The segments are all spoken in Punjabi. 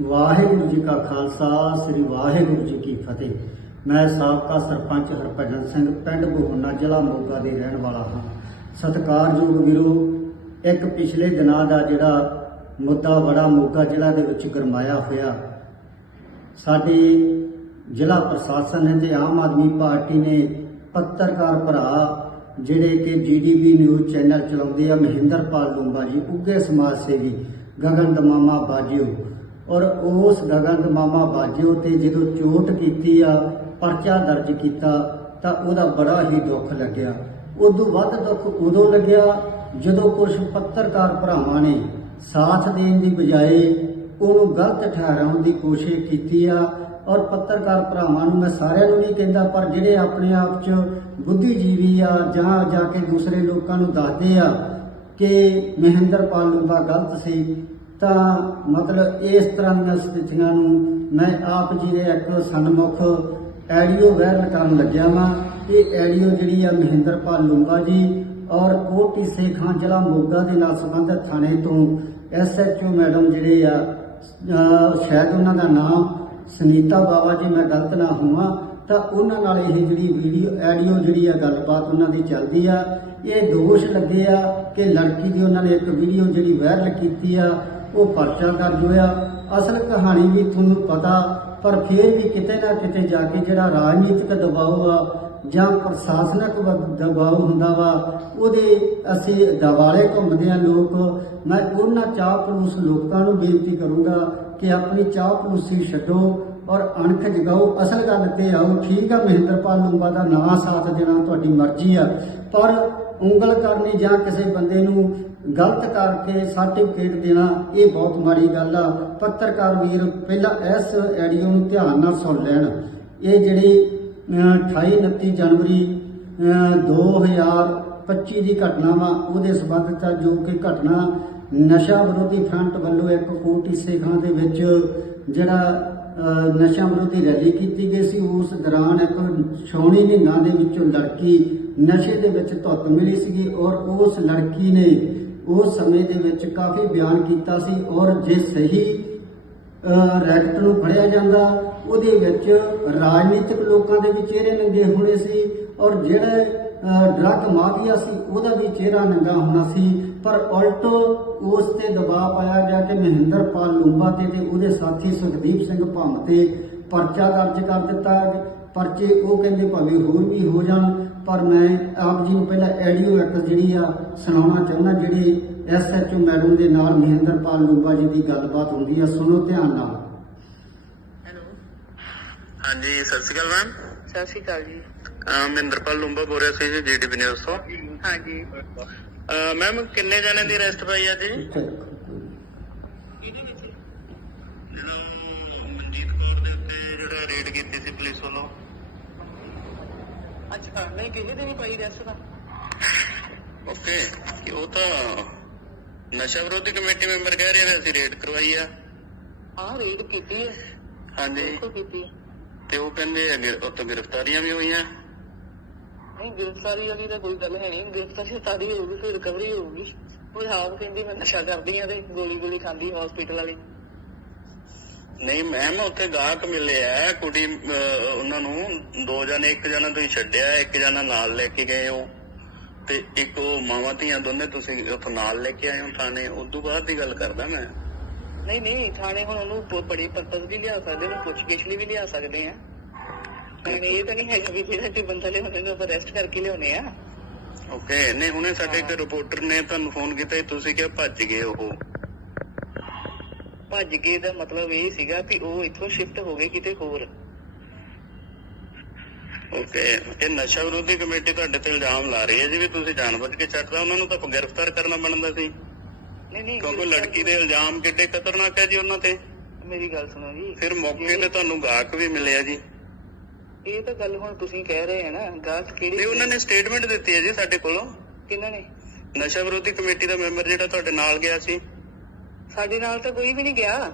ਵਾਹਿਗੁਰੂ ਜੀ ਕਾ ਖਾਲਸਾ, ਸ੍ਰੀ ਵਾਹਿਗੁਰੂ ਜੀ ਕੀ ਫਤਿਹ। ਮੈਂ ਸਾਬਕਾ ਸਰਪੰਚ ਹਰਭਜਨ ਸਿੰਘ, ਪਿੰਡ ਬੋਹਨਾ, ਜ਼ਿਲ੍ਹਾ ਮੋਗਾ ਦੇ ਰਹਿਣ ਵਾਲਾ ਹਾਂ। ਸਤਿਕਾਰਯੋਗ ਵੀਰੋ, ਇੱਕ ਪਿਛਲੇ ਦਿਨਾਂ ਦਾ ਜਿਹੜਾ ਮੁੱਦਾ ਬੜਾ ਮੋਗਾ ਜ਼ਿਲ੍ਹਾ ਦੇ ਵਿੱਚ ਗਰਮਾਇਆ ਹੋਇਆ, ਸਾਡੇ ਜ਼ਿਲ੍ਹਾ ਪ੍ਰਸ਼ਾਸਨ ਨੇ ਤੇ ਆਮ ਆਦਮੀ ਪਾਰਟੀ ਨੇ ਪੱਤਰਕਾਰ ਭਰਾ ਜਿਹੜੇ ਕਿ ਜੀਡੀਪੀ ਨਿਊਜ਼ ਚੈਨਲ ਚਲਾਉਂਦੇ ਆ, ਮਹਿੰਦਰਪਾਲ ਲੂੰਬਾ ਜੀ ਉੱਗੇ ਸਮਾਜ ਸੇਵੀ ਗਗਨ ਦਮਾਮਾ ਬਾਜਿਓ ਔਰ ਉਸ ਗਗਨ ਮਾਮਾ ਬਾਜਿਓ ਤੇ ਜਦੋਂ ਚੋਟ ਕੀਤੀ ਆ, ਪਰਚਾ ਦਰਜ ਕੀਤਾ, ਤਾਂ ਉਹਦਾ ਬੜਾ ਹੀ ਦੁੱਖ ਲੱਗਿਆ। ਉਦੋਂ ਵੱਧ ਦੁੱਖ ਉਦੋਂ ਲੱਗਿਆ ਜਦੋਂ ਕੁਝ ਪੱਤਰਕਾਰ ਭਰਾਵਾਂ ਨੇ ਸਾਥ ਦੇਣ ਦੀ ਬਜਾਏ ਉਹਨੂੰ ਗਲਤ ਠਹਿਰਾਉਣ ਦੀ ਕੋਸ਼ਿਸ਼ ਕੀਤੀ ਆ। ਔਰ ਪੱਤਰਕਾਰ ਭਰਾਵਾਂ ਨੂੰ ਮੈਂ ਸਾਰਿਆਂ ਨੂੰ ਨਹੀਂ ਕਹਿੰਦਾ, ਪਰ ਜਿਹੜੇ ਆਪਣੇ ਆਪ 'ਚ ਬੁੱਧੀਜੀਵੀ ਆ ਜਾਂ ਜਾ ਕੇ ਦੂਸਰੇ ਲੋਕਾਂ ਨੂੰ ਦੱਸਦੇ ਆ ਕਿ ਮਹਿੰਦਰ ਪਾਲ ਲੂੰਬਾ ਗਲਤ ਸੀ ਤਾਂ ਮਤਲਬ ਇਸ ਤਰ੍ਹਾਂ ਦੀਆਂ ਸਥਿਤੀਆਂ ਨੂੰ ਮੈਂ ਆਪ ਜੀ ਦੇ ਇੱਕ ਸਨਮੁਖ ਐਡੀਓ ਵਾਇਰਲ ਕਰਨ ਲੱਗਿਆ ਵਾਂ। ਇਹ ਐਡੀਓ ਜਿਹੜੀ ਆ ਮਹਿੰਦਰਪਾਲ ਲੂੰਗਾ ਜੀ ਔਰ ਕੋਟੀ ਸੇਖਾਂ ਜ਼ਿਲ੍ਹਾ ਮੋਗਾ ਦੇ ਨਾਲ ਸੰਬੰਧਿਤ ਥਾਣੇ ਤੋਂ ਐਸਐਚਓ ਮੈਡਮ ਜਿਹੜੇ ਆ ਸ਼ਾਇਦ ਉਹਨਾਂ ਦਾ ਨਾਮ ਸੁਨੀਤਾ ਬਾਵਾ ਜੀ ਮੈਂ ਗਲਤ ਨਾ ਹੋਵਾਂ, ਤਾਂ ਉਹਨਾਂ ਨਾਲ ਇਹ ਜਿਹੜੀ ਵੀਡੀਓ ਆਡੀਓ ਜਿਹੜੀ ਆ ਗੱਲਬਾਤ ਉਹਨਾਂ ਦੀ ਚੱਲਦੀ ਆ। ਇਹ ਦੋਸ਼ ਲੱਗੇ ਆ ਕਿ ਲੜਕੀ ਦੀ ਉਹਨਾਂ ਨੇ ਇੱਕ ਵੀਡੀਓ ਜਿਹੜੀ ਵਾਇਰਲ ਕੀਤੀ ਆ ਉਹ ਪਰਚਾ ਦਰਜ ਹੋਇਆ। ਅਸਲ ਕਹਾਣੀ ਵੀ ਤੁਹਾਨੂੰ ਪਤਾ, ਪਰ ਫਿਰ ਵੀ ਕਿਤੇ ਨਾ ਕਿਤੇ ਜਾ ਕੇ ਜਿਹੜਾ ਰਾਜਨੀਤਿਕ ਦਬਾਅ ਆ ਜਾਂ ਪ੍ਰਸ਼ਾਸਨਿਕ ਵ- ਦਬਾਅ ਹੁੰਦਾ ਵਾ, ਉਹਦੇ ਅਸੀਂ ਦਵਾਲੇ ਘੁੰਮਦੇ ਆ ਲੋਕ। ਮੈਂ ਉਹਨਾਂ ਚਾਹ ਪਲੂਸ ਲੋਕਾਂ ਨੂੰ ਬੇਨਤੀ ਕਰੂੰਗਾ ਕਿ ਆਪਣੀ ਚਾਹ ਪਲੂਸੀ ਛੱਡੋ ਔਰ ਅਣਖ ਜਗਾਓ। ਅਸਲ ਗੱਲ ਤੇ ਆਓ, ਠੀਕ ਆ ਮਹਿੰਦਰਪਾਲ ਲੂੰਬਾ ਦਾ ਨਾਂ ਸਾਥ ਦੇਣਾ ਤੁਹਾਡੀ ਮਰਜ਼ੀ ਆ, ਪਰ ਉਂਗਲ ਕਰਨੀ ਜਾਂ ਕਿਸੇ ਬੰਦੇ ਨੂੰ ਗਲਤ ਕਰਕੇ ਸਰਟੀਫਿਕੇਟ ਦੇਣਾ ਇਹ ਬਹੁਤ ਮਾੜੀ ਗੱਲ ਆ। ਪੱਤਰਕਾਰ ਵੀਰ ਪਹਿਲਾਂ ਇਸ ਐਡੀਓ ਨੂੰ ਧਿਆਨ ਨਾਲ ਸੁਣ ਲੈਣ। ਇਹ ਜਿਹੜੀ ਅਹ, 28 29 ਜਨਵਰੀ ਅਹ, 2025 ਦੀ ਘਟਨਾ ਵਾ ਉਹਦੇ ਸੰਬੰਧਿਤ ਆ ਜੋ ਕਿ ਘਟਨਾ ਨਸ਼ਾ ਵਿਰੋਧੀ ਫਰੰਟ ਵੱਲੋਂ ਇੱਕ ਕੋਟੀ ਸੇਖਾਂ ਦੇ ਵਿੱਚ ਜਿਹੜਾ ਅਹ, ਨਸ਼ਾ ਵਿਰੋਧੀ ਰੈਲੀ ਕੀਤੀ ਗਈ ਸੀ ਉਸ ਦੌਰਾਨ ਇੱਕ ਛਾਉਣੀ ਮਹੀਨਾ ਦੇ ਵਿੱਚੋਂ ਲੜਕੀ ਨਸ਼ੇ ਦੇ ਵਿੱਚ ਧੁੱਤ ਮਿਲੀ ਸੀਗੀ ਔਰ ਉਸ ਲੜਕੀ ਨੇ ਉਸ ਸਮੇਂ ਦੇ ਵਿੱਚ ਕਾਫੀ ਬਿਆਨ ਕੀਤਾ ਸੀ ਔਰ ਜੇ ਸਹੀ, ਅਹ, ਰੈਕਟ ਨੂੰ ਫੜਿਆ ਜਾਂਦਾ, ਉਹਦੇ ਵਿੱਚ ਰਾਜਨੀਤਿਕ ਲੋਕਾਂ ਦੇ ਵੀ ਚਿਹਰੇ ਨੰਗੇ ਹੋਣੇ ਸੀ ਔਰ ਜਿਹੜੇ ਡਰੱਗ ਮਾਫੀਆ ਸੀ, ਉਹਦਾ ਵੀ ਚਿਹਰਾ ਨੰਗਾ ਹੋਣਾ ਸੀ। ਪਰ ਉਲਟ ਉਸ ਤੇ ਦਬਾਅ ਪਾਇਆ ਗਿਆ ਕਿ ਮਹਿੰਦਰਪਾਲ ਲੂੰਬਾ ਤੇ ਤੇ ਉਹਦੇ ਸਾਥੀ ਸੁਖਦੀਪ ਸਿੰਘ ਭੰਮ ਤੇ ਪਰਚਾ ਦਰਜ ਕਰ ਦਿੱਤਾ ਪਰਚੇ ਉਹ ਕਹਿੰਦੇ ਭਾਵੇਂ ਹੋਰ ਵੀ ਹੋ ਜਾਣ ਪਰ ਮੈਂ ਆਪ ਜੀ ਨੂੰ ਪਹਿਲਾਂ ਐਡੀਓ ਇੱਕ ਜਿਹੜੀ ਆ ਸੁਣਾਉਣਾ ਚਾਹੁੰਦਾ ਜਿਹੜੀ ਐਸਐਚਓ ਮੈਡਮ ਦੇ ਨਾਲ ਮਹਿੰਦਰਪਾਲ ਲੂੰਬਾ ਜੀ ਦੀ ਗੱਲਬਾਤ ਹੁੰਦੀ ਆ ਸੁਣੋ ਧਿਆਨ ਨਾਲ। ਹੈਲੋ। ਹਾਂਜੀ ਸਤਿ ਸ਼੍ਰੀ ਅਕਾਲ ਮੈਮ। ਸਤਿ ਸ਼੍ਰੀ ਅਕਾਲ ਜੀ। ਅਹ ਮਹਿੰਦਰਪਾਲ ਲੂੰਬਾ ਬੋਲ ਰਿਹਾ ਸੀ ਜੀ ਜੀਡੀਪੀ ਨਿਊਜ਼ ਤੋਂ। ਹਾਂਜੀ। ਮੈਮ ਕਿੰਨੇ ਜਣੇ ਦੀ ਅਰੈਸਟ ਪਈ ਆ ਜੀ। ਜਦੋਂ ਮਨਜੀਤ ਕੌਰ ਦੇ ਉੱਤੇ ਜਿਹੜਾ ਰੇਡ ਕੀਤੀ ਸੀ ਪੁਲਿਸ ਵੱਲੋਂ। ਅੱਛਾ ਨਹੀਂ ਕਿਸੇ ਦੇ ਨਹੀਂ ਪਾਈ ਰੈਸਟ ਦਾ। ਓਕੇ ਕਿ ਉਹ ਤਾਂ ਨਸ਼ਾ ਵਿਰੋਧੀ ਕਮੇਟੀ ਮੈਂਬਰ ਕਹਿ ਰਹੇ ਅਸੀਂ ਰੇਡ ਕਰਵਾਈ ਆ। ਹਾਂ ਰੇਡ ਕੀਤੀ ਹੈ ਹਾਂਜੀ। ਬਿਲਕੁਲ ਕੀਤੀ ਹੈ ਤੇ ਉਹ ਕਹਿੰਦੇ ਅੱਗੇ ਉੱਥੇ ਗ੍ਰਿਫਤਾਰੀਆਂ ਵੀ ਹੋਈਆਂ। ਨਹੀਂ ਗ੍ਰਿਫਤਾਰੀ ਵਾਲੀ ਤਾਂ ਕੋਈ ਗੱਲ ਹੈ ਨਹੀਂ। ਗ੍ਰਿਫਤਾਰੀ ਸਾਰੀ ਹੋਊਗੀ ਫਿਰ ਰਿਕਵਰੀ ਹੋਊਗੀ। ਉਹ ਆਪ ਕਹਿੰਦੀ ਮੈਂ ਨਸ਼ਾ ਕਰਦੀ ਆ ਤੇ ਗੋਲੀ ਗੋਲੀ ਖਾਂਦੀ ਹਸਪੀਟਲ ਵਾਲੀ। ਨਹੀਂ ਮੈਮ ਉੱਥੇ ਗਾਹਕ ਮਿਲੇ ਆ ਕੁੜੀ ਉਹਨਾਂ ਨੂੰ ਦੋ ਜਣੇ ਇੱਕ ਜਣਾ ਤੁਸੀਂ ਛੱਡਿਆ ਇੱਕ ਜਣਾ ਨਾਲ ਲੈ ਕੇ ਗਏ ਹੋ। ਤੇ ਇੱਕ ਉਹ ਮਾਵਾਂ ਧੀਆਂ ਦੋਨੇ ਤੁਸੀਂ ਉੱਥੋਂ ਨਾਲ ਲੈ ਕੇ ਆਏ ਹੋ ਥਾਣੇ ਉਦੋਂ ਬਾਅਦ ਦੀ ਗੱਲ ਕਰਦਾ ਮੈਂ। ਨਹੀਂ ਨਹੀਂ ਥਾਣੇ ਹੁਣ ਉਹਨੂੰ ਬੜੇ ਪਰਪਸ ਵੀ ਲਿਆ ਸਕਦੇ ਉਹਨੂੰ ਪੁੱਛਗਿੱਛ ਲਈ ਵੀ ਲਿਆ ਸਕਦੇ ਆ। ਥਾਣੇ ਇਹ ਤਾਂ ਨਹੀਂ ਹੈਗਾ ਵੀ ਜਿਹੜਾ ਕੋਈ ਬੰਦਾ ਲਿਆਉਂਦੇ ਨੇ ਉਹ ਅਰੈਸਟ ਕਰਕੇ ਲਿਆਉਣੇ ਆ। ਓਕੇ ਨਹੀਂ ਹੁਣੇ ਸਾਡੇ ਇੱਕ ਰਿਪੋਰਟਰ ਨੇ ਤੁਹਾਨੂੰ ਫੋਨ ਕੀਤਾ ਤੁਸੀਂ ਕਿਹਾ ਭੱਜ ਗਏ ਉਹ। ਭੱਜ ਗਏ ਦਾ ਮਤਲਬ ਇਹ ਸੀਗਾ ਕਿ ਉਹ ਇੱਥੋਂ ਸ਼ਿਫਟ ਹੋ ਗਏ ਕਿਤੇ ਹੋਰ। ਓਕੇ ਇਹ ਨਸ਼ਾ ਵਿਰੋਧੀ ਕਮੇਟੀ ਤੁਹਾਡੇ ਤੇ ਇਲਜ਼ਾਮ ਲਾ ਰਹੀ ਹੈ ਜੀ ਵੀ ਤੁਸੀਂ ਜਾਣਬੁੱਝ ਕੇ ਛੱਡਦਾ ਉਹਨਾਂ ਨੂੰ ਤਾਂ ਗ੍ਰਿਫਤਾਰ ਕਰਨਾ ਬਣਦਾ ਸੀ। ਨਹੀਂ ਨਹੀਂ ਕਿਉਂਕਿ ਲੜਕੀ ਦੇ ਇਲਜ਼ਾਮ ਕਿੱਡੇ ਖਤਰਨਾਕ ਹੈ ਜੀ ਉਹਨਾਂ ਤੇ। ਮੇਰੀ ਗੱਲ ਸੁਣੋ ਜੀ। ਫਿਰ ਮੌਕੇ ਤੇ ਤੁਹਾਨੂੰ ਗਾਹਕ ਵੀ ਮਿਲਿਆ ਜੀ। ਇਹ ਤਾਂ ਗੱਲ ਹੁਣ ਤੁਸੀਂ ਕਹਿ ਰਹੇ ਆ ਨਾ ਗਾਹਕ ਕਿਹੜੀ ਤੇ ਉਹਨਾਂ ਨੇ ਸਟੇਟਮੈਂਟ ਦਿੱਤੀ ਹੈ ਜੀ ਸਾਡੇ ਕੋਲੋਂ। ਕਿਹਨਾਂ ਨੇ? ਨਸ਼ਾ ਵਿਰੋਧੀ ਕਮੇਟੀ ਦਾ ਮੈਂਬਰ ਜਿਹੜਾ ਤੁਹਾਡੇ ਨਾਲ ਗਿਆ ਸੀ। ਸਾਡੇ ਨਾਲ ਤਾਂ ਕੋਈ ਵੀ ਨਹੀਂ ਗਿਆ।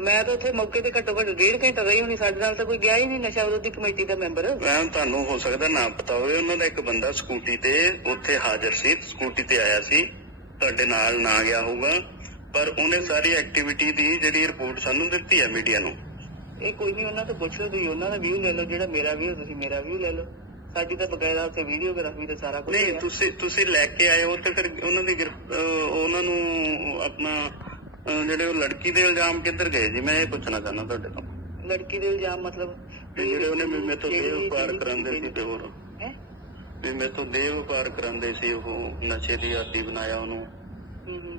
ਮੈਂ ਤਾਂ ਉੱਥੇ ਮੌਕੇ ਤੇ ਘੱਟੋ ਘੱਟ ਡੇਢ ਘੰਟਾ ਰਹੀ ਹੋਣੀ ਸਾਡੇ ਨਾਲ ਤਾਂ ਕੋਈ ਗਿਆ ਹੀ ਨਹੀਂ ਨਸ਼ਾ ਵਿਰੋਧੀ ਕਮੇਟੀ ਦਾ ਮੈਂਬਰ। ਮੈਮ ਤੁਹਾਨੂੰ ਹੋ ਸਕਦਾ ਨਾ ਪਤਾ ਹੋਵੇ ਉਹਨਾਂ ਦਾ ਇੱਕ ਬੰਦਾ ਸਕੂਟੀ ਤੇ ਉੱਥੇ ਹਾਜ਼ਰ ਸੀ ਸਕੂਟੀ ਤੇ ਆਇਆ ਸੀ। ਤੁਹਾਡੇ ਨਾਲ ਨਾ ਗਿਆ ਹੋਊਗਾ ਪਰ ਉਹਨੇ ਸਾਰੀ ਐਕਟੀਵਿਟੀ ਦੀ ਜਿਹੜੀ ਰਿਪੋਰਟ ਸਾਨੂੰ ਦਿੱਤੀ ਹੈ ਮੀਡੀਆ ਨੂੰ। ਇਹ ਕੋਈ ਨਹੀਂ ਉਹਨਾਂ ਤੋਂ ਪੁੱਛ ਲਓ ਤੁਸੀਂ ਉਹਨਾਂ ਦਾ ਵਿਊ ਲੈ ਲਓ ਜਿਹੜਾ ਮੇਰਾ ਵਿਊ ਤੁਸੀਂ ਮੇਰਾ ਵਿਊ ਲੈ ਲਓ। ਸਾਡੀ ਤਾਂ ਬਕਾਇਦਾ ਉੱਥੇ ਵੀਡੀਓਗ੍ਰਾਫੀ ਤੇ ਸਾਰਾ ਕੁਝ ਨਹੀਂ ਤੁਸੀਂ ਤੁਸੀਂ ਲੈ ਕੇ ਆਏ ਹੋ ਤੇ ਫਿਰ ਉਹਨਾਂ ਦੀ ਗ੍ਰਿਫ- ਅਹ ਉਹਨਾਂ ਨੂੰ ਆਪਣਾ ਅਹ ਜਿਹੜੇ ਉਹ ਲੜਕੀ ਦੇ ਇਲਜ਼ਾਮ ਕਿੱਧਰ ਗਏ ਜੀ? ਮੈਂ ਇਹ ਪੁੱਛਣਾ ਚਾਹੁੰਦਾ ਤੁਹਾਡੇ ਤੋਂ। ਲੜਕੀ ਦੇ ਇਲਜ਼ਾਮ ਮਤਲਬ ਵੀ ਜਿਹੜੇ ਉਹਨੇ ਮੇਰੇ ਤੋਂ ਦੇਹ ਵਪਾਰ ਕਰਾਉਂਦੇ ਸੀ ਤੇ ਹੋਰ। ਹੈਂ? ਵੀ ਮੇਰੇ ਤੋਂ ਦੇਹ ਵਪਾਰ ਕਰਾਉਂਦੇ ਸੀ ਉਹ ਨਸ਼ੇ ਦੀ ਆਦੀ ਬਣਾਇਆ ਉਹਨੂੰ। ਹੂੰ ਹੂੰ।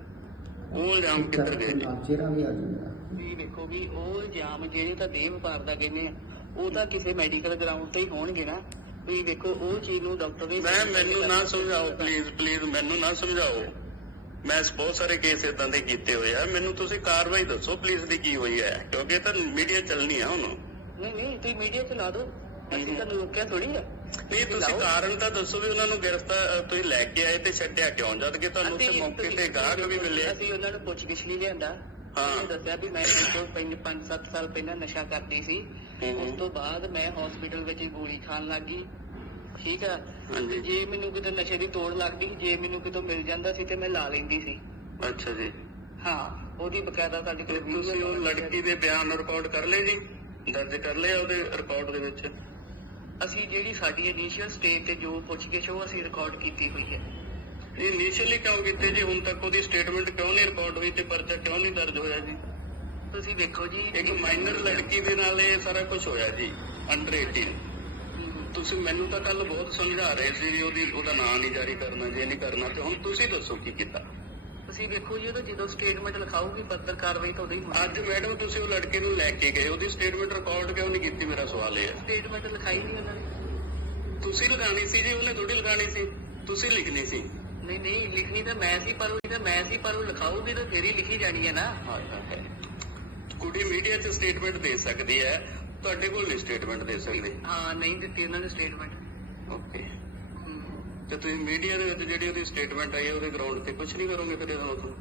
ਉਹ ਇਲਜ਼ਾਮ ਕਿੱਧਰ ਗਏ ਜੀ? ਚਿਹਰਾ ਵੀ ਆ ਜਾਂਦਾ ਵੀ ਵੇਖੋ ਵੀ ਉਹ ਇਲਜ਼ਾਮ ਜਿਹੜੇ ਤਾਂ ਦੇਹ ਵਪਾਰ ਦਾ ਕਹਿੰਦੇ ਆ ਉਹ ਤਾਂ ਕਿਸੇ ਮੈਡੀਕਲ ਗਰਾਊਂਡ ਤੇ ਹੀ ਹੋਣਗੇ ਨਾ। ਵੀ ਵੇਖੋ ਉਹ ਚੀਜ਼ ਨੂੰ ਡਾਕਟਰ ਦੇ ਮੈਂ ਮੈਨੂੰ ਨਾ ਸਮਝਾਓ ਪਲੀਜ਼ ਪਲੀਜ਼ ਮੈਨੂੰ ਨਾ ਸਮਝਾਓ। ਮੈਂ ਬਹੁਤ ਸਾਰੇ ਕੇਸ ਇਦਾਂ ਦੇ ਕੀਤੇ ਹੋਏ ਆ। ਮੈਨੂੰ ਤੁਸੀਂ ਕਾਰਵਾਈ ਦੱਸੋ ਪਲੀਜ਼ ਦੀ ਕੀ ਹੋਈ ਹੈ? ਕਿਉਂਕਿ ਇਹ ਤਾਂ ਮੀਡੀਆ ਚੱਲਣੀ ਆ ਹੁਣ। ਨਹੀਂ ਨਹੀਂ ਤੁਸੀਂ ਮੀਡੀਆ ਚ ਲਾ ਦਿਓ। ਅਸੀਂ ਤੁਹਾਨੂੰ ਰੋਕਿਆ ਥੋੜੀ ਆ। ਨਹੀਂ ਤੁਸੀਂ ਕਾਰਨ ਤਾਂ ਦੱਸੋ ਵੀ ਉਹਨਾਂ ਨੂੰ ਗ੍ਰਿਫਤਾਰ ਤੁਸੀਂ ਲੈ ਕੇ ਆਏ ਤੇ ਛੱਡਿਆ ਕਿਉਂ? ਜਦ ਕਿ ਤੁਹਾਨੂੰ ਉੱਥੇ ਮੌਕੇ ਤੇ ਗਾਹਕ ਵੀ ਮਿਲੇ। ਅਸੀਂ ਉਹਨਾਂ ਨੂੰ ਪੁੱਛ ਗਿਛ ਲਈ ਲਿਆਂਦਾ। ਹਾਂ। ਦੱਸਿਆ ਵੀ ਮੈਂ ਇਸ ਤੋਂ 5-7 ਸਾਲ ਪਹਿਲਾਂ ਨਸ਼ਾ ਕਰਦੀ ਸੀ। ਉਸ ਤੋਂ ਬਾਅਦ ਮੈਂ ਹਸਪੀਟਲ ਵਿੱਚ ਹੀ ਗੋਲੀ ਖਾਣ ਲੱਗ ਗਈ। ਠੀਕ ਆ? ਹਾਂਜੀ। ਜੇ ਮੈਨੂੰ ਕਿਤੇ ਨਸ਼ੇ ਦੀ ਤੋੜ ਲੱਗਦੀ ਜੇ ਮੈਨੂੰ ਕਿਤੋਂ ਮਿਲ ਜਾਂਦਾ ਸੀ ਤੇ ਮੈਂ ਲਾ ਲੈਂਦੀ ਸੀ। ਅੱਛਾ ਜੀ। ਹਾਂ ਉਹਦੀ ਬਕਾਇਦਾ ਸਾਡੇ ਤੇ ਕੋਲ ਤੁਸੀਂ ਉਹ ਲੜਕੀ ਦੇ ਬਿਆਨ ਰਿਕਾਰਡ ਕਰ ਲਏ ਜੀ? ਦਰਜ ਕਰ ਲਏ ਉਹਦੇ ਰਿਕਾਰਡ ਦੇ ਵਿੱਚ? ਅਸੀਂ ਜਿਹੜੀ ਸਾਡੀ ਇਨੀਸ਼ੀਅਲ ਸਟੇਜ ਤੇ ਜੋ ਪੁੱਛ ਕੇ ਉਹ ਅਸੀਂ ਰਿਕਾਰਡ ਕੀਤੀ ਹੋਈ ਹੈ। ਇਹ ਇਨੀਸ਼ੀਅਲੀ ਕਿਉਂ ਕੀਤੇ ਜੀ? ਹੁਣ ਤੱਕ ਉਹਦੀ ਸਟੇਟਮੈਂਟ ਕਿਉਂ ਨਹੀਂ ਰਿਕਾਰਡ ਹੋਈ ਤੇ ਪਰਚਾ ਕਿਉਂ ਨਹੀਂ ਦਰਜ ਹੋਇਆ ਜੀ? ਤੁਸੀਂ ਵੇਖੋ ਜੀ ਇੱਕ ਮਾਈਨਰ ਲੜਕੀ ਦੇ ਨਾਲ ਇਹ ਸਾਰਾ ਕੁਝ ਹੋਇਆ ਜੀ ਅੰਡਰ 18 ਹਮ, ਤੁਸੀਂ ਮੈਨੂੰ ਤਾਂ ਕੱਲ ਬਹੁਤ ਸਮਝਾ ਰਹੇ ਸੀ ਵੀ ਉਹਦੀ ਉਹਦਾ ਨਾਂ ਨਹੀਂ ਜਾਰੀ ਕਰਨਾ ਜੇ ਨਹੀਂ ਕਰਨਾ ਤੇ ਹੁਣ ਤੁਸੀਂ ਦੱਸੋ ਕੀ ਕੀਤਾ। ਤੁਸੀਂ ਵੇਖੋ ਜੀ ਉਹਦਾ ਜਦੋਂ ਸਟੇਟਮੈਂਟ ਲਿਖਾਊਗੀ ਪੱਤਰ ਕਾਰਵਾਈ ਤਾਂ ਹੀ ਹੋਣੀ ਅੱਜ ਮੈਡਮ ਤੁਸੀਂ ਉਹ ਲੜਕੇ ਨੂੰ ਲੈ ਕੇ ਗਏ ਉਹਦੀ ਸਟੇਟਮੈਂਟ ਰਿਕਾਰਡ ਕਿਉਂ ਨਹੀਂ ਕੀਤੀ ਮੇਰਾ ਸਵਾਲ ਇਹ ਹੈ। ਸਟੇਟਮੈਂਟ ਲਿਖਾਈ ਨਹੀਂ ਉਹਨਾਂ ਨੇ। ਤੁਸੀਂ ਲਗਾਣੀ ਸੀ ਜੀ ਉਹਨੇ ਥੋੜੀ ਲਗਾਣੀ ਸੀ। ਤੁਸੀਂ ਲਿਖਣੀ ਸੀ। ਨਹੀਂ ਨਹੀਂ ਲਿਖਣੀ ਤਾਂ ਮੈਂ ਸੀ ਪਰ ਉਹ ਤਾਂ ਮੈਂ ਸੀ ਪਰ ਉਹ ਲਿਖਾਊਗੀ ਤਾਂ ਫੇਰ ਹੀ ਲਿਖੀ ਜਾਣੀ ਹੈ ਨਾ। ਕੁੜੀ ਮੀਡੀਆ 'ਚ ਸਟੇਟਮੈਂਟ ਦੇ ਸਕਦੀ ਹੈ ਤੁਹਾਡੇ ਕੋਲ ਨਹੀਂ ਸਟੇਟਮੈਂਟ ਦੇ ਸਕਦੀ। ਹਾਂ ਨਹੀਂ ਦਿੱਤੀ ਉਹਨਾਂ ਨੇ ਸਟੇਟਮੈਂਟ ਓਕੇ ਤੇ ਤੁਸੀਂ ਮੀਡੀਆ ਦੇ ਵਿੱਚ ਜਿਹੜੀ ਉਹਦੀ ਸਟੇਟਮੈਂਟ ਆਈ ਹੈ ਉਹਦੇ ਗਰਾਊਂਡ ਤੇ ਕੁਝ ਨਹੀਂ ਕਰੋਗੇ ਫਿਰ ਇਹਦਾ ਮਤਲਬ?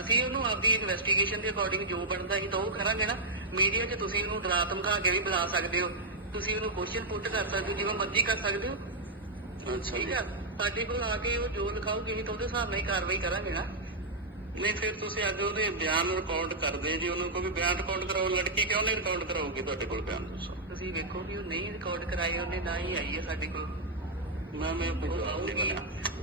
ਅਸੀਂ ਉਹਨੂੰ ਆਪਦੀ ਇਨਵੈਸਟੀਗੇਸ਼ਨ ਦੇ ਅਕੋਰਡਿੰਗ ਜੋ ਬਣਦਾ ਸੀ ਤਾਂ ਉਹ ਕਰਾਂਗੇ ਨਾ। ਮੀਡੀਆ 'ਚ ਤੁਸੀਂ ਉਹਨੂੰ ਡਰਾ ਧਮਕਾ ਕੇ ਵੀ ਬੁਲਾ ਸਕਦੇ ਹੋ। ਤੁਸੀਂ ਉਹਨੂੰ ਕੁਐਸਚਨ ਪੁੱਟ ਕਰ ਸਕਦੇ ਹੋ ਜਿਵੇਂ ਮਰਜ਼ੀ ਕਰ ਸਕਦੇ ਹੋ। ਅੱਛਾ ਠੀਕ ਆ? ਸਾਡੇ ਕੋਲ ਆ ਕੇ ਉਹ ਜੋ ਲਿਖਾਓਗੇ ਤਾਂ ਉਹਦੇ ਹਿਸਾਬ ਨਾਲ ਹੀ ਕਾਰਵਾਈ ਕਰਾਂਗੇ ਨਾ। ਨਹੀਂ ਫਿਰ ਤੁਸੀਂ ਅੱਜ ਉਹਦੇ ਬਿਆਨ ਰਿਕਾਰਡ ਕਰਦੇ ਜੀ ਉਹਨੂੰ ਕੋਈ ਬਿਆਨ ਰਿਕਾਰਡ ਕਰਾਓ ਲੜਕੀ ਕਿਉਂ ਨਹੀਂ ਰਿਕਾਰਡ ਕਰਾਉਗੀ ਤੁਹਾਡੇ ਕੋਲ ਬਿਆਨ? ਤੁਸੀਂ ਵੇਖੋ ਵੀ ਉਹ ਨਹੀਂ ਰਿਕਾਰਡ ਕਰਾਏ ਉਹਨੇ ਨਾ ਹੀ ਆਈ ਹੈ ਸਾਡੇ ਕੋਲ। ਮੈਂ ਮੈਂ ਬਣਿਆ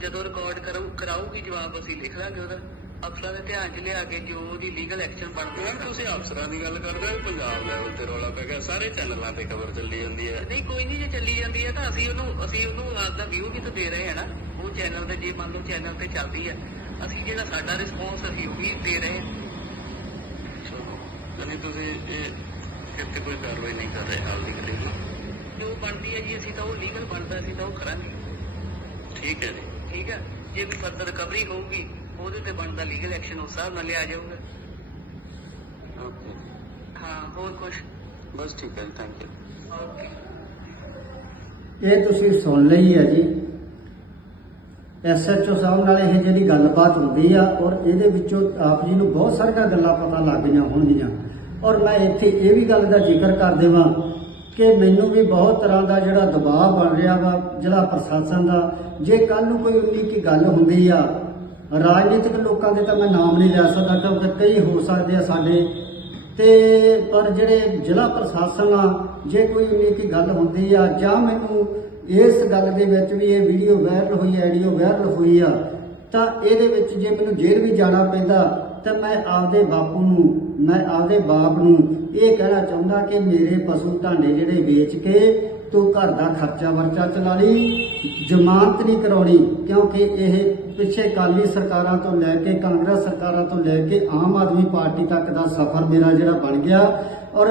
ਜਦੋਂ ਰਿਕਾਰਡ ਕਰਾਉ ਕਰਾਊਗੀ ਜਵਾਬ ਅਸੀਂ ਲਿਖ ਲਾਂਗੇ ਉਹਦਾ। ਅਫਸਰਾਂ ਦੇ ਧਿਆਨ 'ਚ ਲਿਆ ਕੇ ਜੋ ਉਹਦੀ ਲੀਗਲ ਐਕਸ਼ਨ ਬਣਦਾ ਮੈਮ ਤੁਸੀਂ ਅਫਸਰਾਂ ਦੀ ਗੱਲ ਕਰਦੇ ਹੋ ਪੰਜਾਬ ਲੈਵਲ ਤੇ ਰੌਲਾ ਪੈ ਗਿਆ ਸਾਰੇ ਚੈਨਲਾਂ ਤੇ ਖਬਰ ਚੱਲੀ ਜਾਂਦੀ ਹੈ। ਨਹੀਂ ਕੋਈ ਨਹੀਂ ਜੇ ਚੱਲੀ ਜਾਂਦੀ ਹੈ ਤਾਂ ਅਸੀਂ ਉਹਨੂੰ ਅਸੀਂ ਉਹਨੂੰ ਆਪਦਾ ਵਿਊ ਵੀ ਤਾਂ ਦੇ ਰਹੇ ਹਾਂ ਨਾ। ਉਹ ਚੈਨਲ ਤੇ ਜੇ ਮੰਨ ਲਓ ਚੈਨਲ ਤੇ ਚੱਲਦੀ ਹੈ ਅਸੀਂ ਜਿਹੜਾ ਸਾਡਾ ਰਿਸਪੌਂਸ ਅਸੀਂ ਉਹ ਦੇ ਰਹੇ ਹਾਂ। ਯਾਨੀ ਤੁਸੀਂ ਇਹ ਫਿਰ ਤੇ ਕੋਈ ਕਾਰਵਾਈ ਨਹੀਂ ਕਰ ਰਹੇ ਹਾਲ ਦੀ ਘੜੀ ਜੋ ਬਣਦੀ ਹੈ ਜੀ ਅਸੀਂ ਤਾਂ ਉਹ ਲੀਗਲ ਬਣਦਾ ਸੀ ਤਾਂ ਉਹ ਕਰਾਂਗੇ। ਠੀਕ ਹੈ ਜੀ। ਠੀਕ ਹੈ? ਜੇ ਵੀ ਫਰਦਰ ਰਿਕਵਰੀ ਹੋਊਗੀ ਉਹਦੇ ਤੇ ਬਣਦਾ ਲੀਗਲ ਐਕਸ਼ਨ ਉਸ ਹਿਸਾਬ ਨਾਲ ਲਿਆ ਜਾਊਗਾ। ਓਕੇ ਹਾਂ ਹੋਰ ਕੁਝ ਬਸ ਠੀਕ ਹੈ ਥੈਂਕ ਯੂ ਓਕੇ ਇਹ ਤੁਸੀਂ ਸੁਣ ਲਈ ਹੈ ਜੀ। ਐਸਐਚਓ ਸਾਹਿਬ ਨਾਲ ਇਹ ਜਿਹੜੀ ਗੱਲਬਾਤ ਹੁੰਦੀ ਆ ਔਰ ਇਹਦੇ ਵਿੱਚੋਂ ਆਪ ਜੀ ਨੂੰ ਬਹੁਤ ਸਾਰੀਆਂ ਗੱਲਾਂ ਪਤਾ ਲੱਗ ਗਈਆਂ ਹੋਣਗੀਆਂ। ਔਰ ਮੈਂ ਇੱਥੇ ਇਹ ਵੀ ਗੱਲ ਦਾ ਜ਼ਿਕਰ ਕਰ ਦੇਵਾਂ ਕਿ ਮੈਨੂੰ ਵੀ ਬਹੁਤ ਤਰ੍ਹਾਂ ਦਾ ਜਿਹੜਾ ਦਬਾਅ ਬਣ ਰਿਹਾ ਵਾ ਜ਼ਿਲ੍ਹਾ ਪ੍ਰਸ਼ਾਸਨ ਦਾ। ਜੇ ਕੱਲ ਨੂੰ ਕੋਈ ਉਨੀ ਕੀ ਗੱਲ ਹੁੰਦੀ ਆ, ਰਾਜਨੀਤਿਕ ਲੋਕਾਂ ਦੇ ਤਾਂ ਮੈਂ ਨਾਮ ਨਹੀਂ ਲੈ ਸਕਦਾ ਕਿਉਂਕਿ ਕਈ ਹੋ ਸਕਦੇ ਆ ਸਾਡੇ। ਤੇ ਪਰ ਜਿਹੜੇ ਜ਼ਿਲ੍ਹਾ ਪ੍ਰਸ਼ਾਸਨ ਆ, ਜੇ ਕੋਈ ਉਨੀ ਕੀ ਗੱਲ ਹੁੰਦੀ ਆ ਜਾਂ ਮੈਨੂੰ ਇਸ ਗੱਲ ਦੇ ਵਿੱਚ ਵੀ ਇਹ ਵੀਡੀਓ ਵਾਇਰਲ ਹੋਈ ਆਡੀਓ ਵਾਇਰਲ ਹੋਈ ਆ, ਤਾਂ ਇਹਦੇ ਵਿੱਚ ਜੇ ਮੈਨੂੰ ਜੇਲ੍ਹ ਵੀ ਜਾਣਾ ਪੈਂਦਾ, ਤਾਂ ਮੈਂ ਆਪਦੇ ਬਾਪੂ ਨੂੰ, ਮੈਂ ਆਪਦੇ ਬਾਪ ਨੂੰ ਇਹ ਕਹਿਣਾ ਚਾਹੁੰਦਾ ਕਿ ਮੇਰੇ ਪਸ਼ੂ ਢਾਂਡੇ ਜਿਹੜੇ ਵੇਚ ਕੇ ਤੂੰ ਘਰ ਦਾ ਖਰਚਾ ਵਰਚਾ ਚਲਾ ਲਈ, ਜ਼ਮਾਨਤ ਨਹੀਂ ਕਰਾਉਣੀ, ਕਿਉਂਕਿ ਇਹ ਪਿੱਛੇ ਕਾਲੀ ਸਰਕਾਰਾਂ ਤੋਂ ਲੈ ਕੇ ਕਾਂਗਰਸ ਸਰਕਾਰਾਂ ਤੋਂ ਲੈ ਕੇ ਆਮ ਆਦਮੀ ਪਾਰਟੀ ਤੱਕ ਦਾ ਸਫ਼ਰ ਮੇਰਾ ਜਿਹੜਾ ਬਣ ਗਿਆ ਔਰ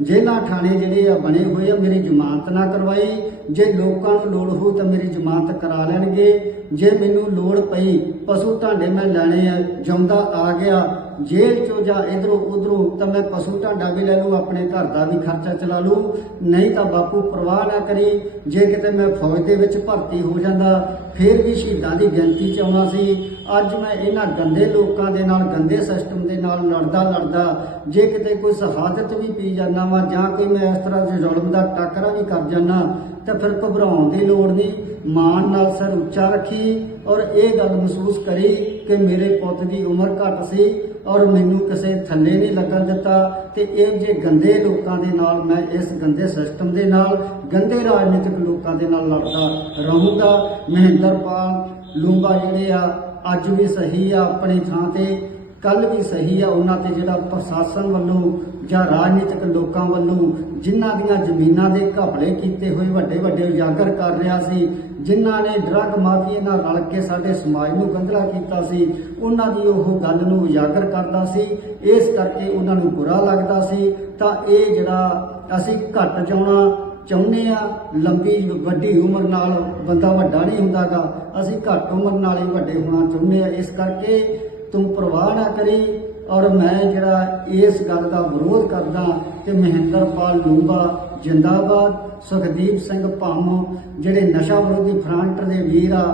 ਜੇਲ੍ਹਾਂ ਥਾਣੇ ਜਿਹੜੇ ਆ ਬਣੇ ਹੋਏ ਆ, ਮੇਰੀ ਜ਼ਮਾਨਤ ਨਾ ਕਰਵਾਈ। ਜੇ ਲੋਕਾਂ ਨੂੰ ਲੋੜ ਹੋ ਤਾਂ ਮੇਰੀ ਜ਼ਮਾਨਤ ਕਰਾ ਲੈਣਗੇ। ਜੇ ਮੈਨੂੰ ਲੋੜ ਪਈ, ਪਸ਼ੂ ਢਾਂਡੇ ਮੈਂ ਲੈਣੇ ਆ, ਜਿਉਂਦਾ ਆ ਗਿਆ ਜੇਲ੍ਹ ਚੋਂ ਜਾਂ ਇਧਰੋਂ ਉਧਰੋਂ ਤਾਂ ਮੈਂ ਪਸ਼ੂ ਢਾਂਡਾ ਵੀ ਲੈ ਲੂ, ਆਪਣੇ ਘਰ ਦਾ ਵੀ ਖਰਚਾ ਚਲਾ ਲੂ। ਨਹੀਂ ਤਾਂ ਬਾਪੂ ਪਰਵਾਹ ਨਾ ਕਰੀ। ਜੇ ਕਿਤੇ ਮੈਂ ਫੌਜ ਦੇ ਵਿੱਚ ਭਰਤੀ ਹੋ ਜਾਂਦਾ, ਫੇਰ ਵੀ ਸ਼ਹੀਦਾਂ ਦੀ ਗਿਣਤੀ ਚ ਆਉਣਾ ਸੀ। ਅੱਜ ਮੈਂ ਇਹਨਾਂ ਗੰਦੇ ਲੋਕਾਂ ਦੇ ਨਾਲ, ਗੰਦੇ ਸਿਸਟਮ ਦੇ ਨਾਲ ਲੜਦਾ ਲੜਦਾ, ਜੇ ਕਿਤੇ ਕੋਈ ਸ਼ਹਾਦਤ ਵੀ ਪੀ ਜਾਂਦਾ ਵਾ, ਜਾਂ ਕੋਈ ਮੈਂ ਇਸ ਤਰ੍ਹਾਂ ਦੇ ਜ਼ੁਲਮ ਦਾ ਟਾਕਰਾ ਵੀ ਕਰ ਜਾਂਦਾ, ਤਾਂ ਫਿਰ ਘਬਰਾਉਣ ਦੀ ਲੋੜ ਨਹੀਂ। ਮਾਣ ਨਾਲ ਸਿਰ ਉੱਚਾ ਰੱਖੀ ਔਰ ਇਹ ਗੱਲ ਮਹਿਸੂਸ ਕਰੀ ਕਿ ਮੇਰੇ ਪੁੱਤ ਦੀ ਉਮਰ ਘੱਟ ਸੀ। ਔਰ ਮੈਨੂੰ ਕਿਸੇ ਥੱਲੇ ਨਹੀਂ ਲੱਗਣ ਦਿੱਤਾ ਤੇ ਇਹ ਜੇ ਗੰਦੇ ਲੋਕਾਂ ਦੇ ਨਾਲ ਮੈਂ ਇਸ ਗੰਦੇ ਸਿਸਟਮ ਦੇ ਨਾਲ, ਗੰਦੇ ਰਾਜਨੀਤਿਕ ਲੋਕਾਂ ਦੇ ਨਾਲ ਲੜਦਾ ਰਹੂੰਗਾ। ਮਹਿੰਦਰਪਾਲ ਲੂੰਬਾ ਜਿਹੜੇ ਆ, ਅੱਜ ਵੀ ਸਹੀ ਆ, ਆਪਣੀ ਥਾਂ ਤੇ ਕੱਲ ਵੀ ਸਹੀ ਆ ਉਹਨਾਂ ਤੇ ਜਿਹੜਾ ਪ੍ਰਸ਼ਾਸਨ ਵੱਲੋਂ ਜਾਂ ਰਾਜਨੀਤਿਕ ਲੋਕਾਂ ਵੱਲੋਂ ਜਿਨ੍ਹਾਂ ਦੀਆਂ ਜ਼ਮੀਨਾਂ ਦੇ ਘਪਲੇ ਕੀਤੇ ਹੋਏ ਵੱਡੇ ਵੱਡੇ ਉਜਾਗਰ ਕਰ ਰਿਹਾ ਸੀ, ਜਿਨ੍ਹਾਂ ਨੇ ਡਰੱਗ ਮਾਫੀਆ ਨਾਲ ਰਲ ਕੇ ਸਾਡੇ ਸਮਾਜ ਨੂੰ ਗੰਧਲਾ ਕੀਤਾ ਸੀ, ਉਹਨਾਂ ਦੀ ਉਹ ਗੱਲ ਨੂੰ ਉਜਾਗਰ ਕਰਦਾ ਸੀ, ਇਸ ਕਰਕੇ ਉਹਨਾਂ ਨੂੰ ਬੁਰਾ ਲੱਗਦਾ ਸੀ। ਤਾਂ ਇਹ ਜਿਹੜਾ ਅਸੀਂ ਘਟ ਜਾਣਾ ਚਾਹੁੰਦੇ ਆ, ਲੰਬੀ ਵੱਡੀ ਉਮਰ ਨਾਲ ਬੰਦਾ ਵੱਡਾ ਨਹੀਂ ਹੁੰਦਾਗਾ, ਅਸੀਂ ਘੱਟ ਉਮਰ ਨਾਲ ਹੀ ਵੱਡੇ ਹੋਣਾ ਚਾਹੁੰਦੇ ਆ। ਇਸ ਕਰਕੇ ਤੂੰ ਪ੍ਰਵਾਹ ਨਾ ਕਰੀ ਔਰ ਮੈਂ ਜਿਹੜਾ ਇਸ ਗੱਲ ਦਾ ਵਿਰੋਧ ਕਰਦਾ ਕਿ ਮਹਿੰਦਰਪਾਲ ਲੂੰਬਾ ਜਿੰਦਾਬਾਦ, ਸੁਖਦੀਪ ਸਿੰਘ ਭਾਮੋ, ਜਿਹੜੇ ਨਸ਼ਾ ਵਿਰੋਧੀ ਫਰੰਟ ਦੇ ਵੀਰ ਆ,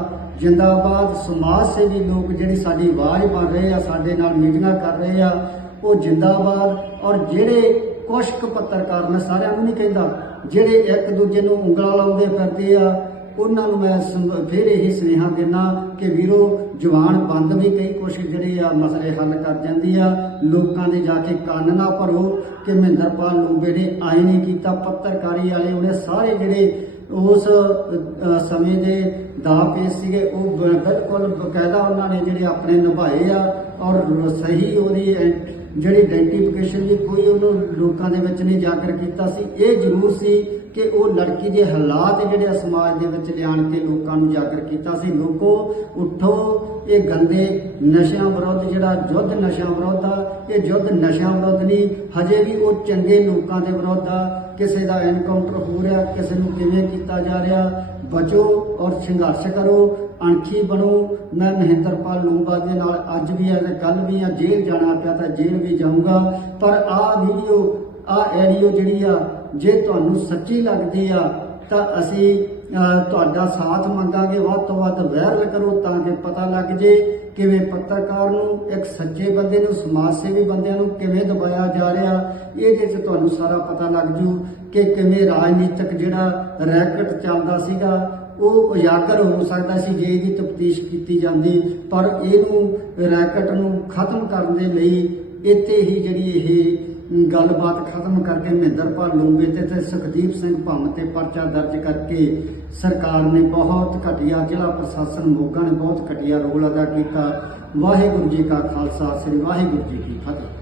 ਜਿੰਦਾਬਾਦ, ਸਮਾਜ ਸੇਵੀ ਲੋਕ ਜਿਹੜੀ ਸਾਡੀ ਆਵਾਜ਼ ਬਣ ਰਹੇ ਆ, ਸਾਡੇ ਨਾਲ ਮੀਟਿੰਗਾਂ ਕਰ ਰਹੇ ਆ, ਉਹ ਜਿੰਦਾਬਾਦ ਔਰ ਜਿਹੜੇ ਕੁਛ ਕੁ ਪੱਤਰਕਾਰ ਮੈਂ ਸਾਰਿਆਂ ਨੂੰ ਨਹੀਂ ਕਹਿੰਦਾ, ਜਿਹੜੇ ਇੱਕ ਦੂਜੇ ਨੂੰ ਉਂਗਲਾਂ ਲਾਉਂਦੇ ਫਿਰਦੇ ਆ ਉਹਨਾਂ ਨੂੰ ਮੈਂ ਸਮ- ਫਿਰ ਇਹੀ ਸੁਨੇਹਾ ਦੇਣਾ ਕਿ ਵੀਰੋ, ਜਵਾਨ ਬੰਦ ਵੀ ਕਈ ਕੁਛ ਜਿਹੜੇ ਆ ਮਸਲੇ ਹੱਲ ਕਰ ਜਾਂਦੀ ਆ। ਲੋਕਾਂ ਦੇ ਜਾ ਕੇ ਕੰਨ ਨਾ ਭਰੋ ਕਿ ਮਹਿੰਦਰਪਾਲ ਲੂੰਬੇ ਨੇ ਆਈ ਨਹੀਂ ਕੀਤਾ। ਪੱਤਰਕਾਰੀ ਵਾਲੇ ਉਹਨੇ ਸਾਰੇ ਜਿਹੜੇ ਉਸ ਸਮੇਂ ਦੇ ਦਾ ਪੇਸ਼ ਸੀਗੇ, ਉਹ ਬ- ਬਿਲਕੁਲ ਬਕਾਇਦਾ ਉਹਨਾਂ ਨੇ ਜਿਹੜੇ ਆਪਣੇ ਨਿਭਾਏ ਆ ਔਰ ਸਹੀ ਉਹਦੀ ਐ- ਜਿਹੜੀ ਆਇਡੈਂਟੀਫਿਕੇਸ਼ਨ ਦੀ ਕੋਈ ਉਹਨੂੰ ਲੋਕਾਂ ਦੇ ਵਿੱਚ ਨਹੀਂ ਜਾਗਰ ਕੀਤਾ ਸੀ। ਇਹ ਜ਼ਰੂਰ ਸੀ ਕਿ ਉਹ ਲੜਕੀ ਦੇ ਹਾਲਾਤ ਜਿਹੜੇ ਆ ਸਮਾਜ ਦੇ ਵਿੱਚ ਲਿਆਣ ਕੇ ਲੋਕਾਂ ਨੂੰ ਜਾਗਰ ਕੀਤਾ ਸੀ। ਲੋਕੋ, ਉਠੋ, ਇਹ ਗੰਦੇ ਨਸ਼ਿਆਂ ਵਿਰੁੱਧ ਜਿਹੜਾ ਯੁੱਧ ਨਸ਼ਿਆਂ ਵਿਰੁੱਧ ਆ, ਇਹ ਯੁੱਧ ਨਸ਼ਿਆਂ ਵਿਰੁੱਧ ਨਹੀਂ, ਹਜੇ ਵੀ ਉਹ ਚੰਗੇ ਲੋਕਾਂ ਦੇ ਵਿਰੁੱਧ ਆ। ਕਿਸੇ ਦਾ ਐਨਕਾਊਂਟਰ ਹੋ ਰਿਹਾ, ਕਿਸੇ ਨੂੰ ਕਿਵੇਂ ਕੀਤਾ ਜਾ ਰਿਹਾ, ਬਚੋ ਔਰ ਸੰਘਰਸ਼ ਕਰੋ, ਅਣਖੀ ਬਣੋ। ਮੈਂ ਮਹਿੰਦਰਪਾਲ ਲੂੰਬਾ ਦੇ ਨਾਲ ਅੱਜ ਵੀ ਆ ਤੇ ਕੱਲ ਵੀ ਆ, ਜੇਲ੍ਹ ਜਾਣਾ ਪਿਆ ਤਾਂ ਜੇਲ੍ਹ ਵੀ ਜਾਊਂਗਾ। ਪਰ ਆਹ ਵੀਡੀਓ ਆਹ ਐਡੀਓ ਜਿਹੜੀ ਆ ਜੇ ਤੁਹਾਨੂੰ ਸੱਚੀ ਲੱਗਦੀ ਆ, ਤਾਂ ਅਸੀਂ ਤੁਹਾਡਾ ਸਾਥ ਮੰਗਾਂਗੇ, ਵੱਧ ਤੋਂ ਵੱਧ ਵਾਇਰਲ ਕਰੋ ਤਾਂ ਕਿ ਪਤਾ ਲੱਗ ਜੇ ਕਿਵੇਂ ਪੱਤਰਕਾਰ ਨੂੰ, ਇੱਕ ਸੱਚੇ ਬੰਦੇ ਨੂੰ, ਸਮਾਜ ਸੇਵੀ ਬੰਦਿਆਂ ਨੂੰ ਕਿਵੇਂ ਦਬਾਇਆ ਜਾ ਰਿਹਾ। ਇਹਦੇ 'ਚ ਤੁਹਾਨੂੰ ਸਾਰਾ ਪਤਾ ਲੱਗ ਜੂ ਕਿ ਕਿਵੇਂ ਰਾਜਨੀਤਿਕ ਜਿਹੜਾ ਰੈਕਟ ਚੱਲਦਾ ਸੀਗਾ, ਉਹ ਉਜਾਗਰ ਹੋ ਸਕਦਾ ਸੀ ਜੇ ਇਹਦੀ ਤਫਤੀਸ਼ ਕੀਤੀ ਜਾਂਦੀ। ਪਰ ਇਹਨੂੰ ਰੈਕਟ ਨੂੰ ਖਤਮ ਕਰਨ ਦੇ ਲਈ ਇੱਥੇ ਹੀ ਜਿਹੜੀ ਇਹ ਗੱਲਬਾਤ ਖਤਮ ਕਰਕੇ ਮਹਿੰਦਰਪਾਲ ਲੂੰਬੇ ਤੇ ਤੇ ਸੁਖਦੀਪ ਸਿੰਘ ਭੰਮ ਤੇ ਪਰਚਾ ਦਰਜ ਕਰਕੇ ਸਰਕਾਰ ਨੇ ਬਹੁਤ ਘਟੀਆ ਜ਼ਿਲ੍ਹਾ ਪ੍ਰਸ਼ਾਸਨ ਮੋਗਾ ਨੇ ਬਹੁਤ ਘਟੀਆ ਰੋਲ ਅਦਾ ਕੀਤਾ। ਵਾਹਿਗੁਰੂ ਜੀ ਕਾ ਖਾਲਸਾ, ਸ੍ਰੀ ਵਾਹਿਗੁਰੂ ਜੀ ਕੀ ਫਤਿਹ।